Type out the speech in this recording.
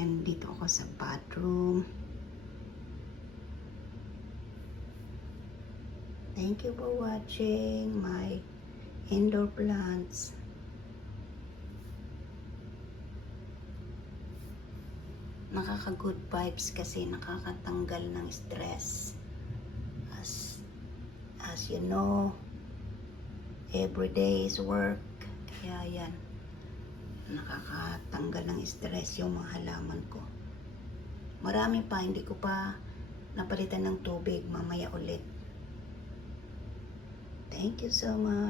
And dito ako sa bathroom. Thank you for watching my indoor plants. Nakaka-good vibes kasi nakakatanggal ng stress. As you know, every day is work. Kaya yan, nakakatanggal ng stress yung mga halaman ko. Marami pa, hindi ko pa napalitan ng tubig. Mamaya ulit. Thank you so much.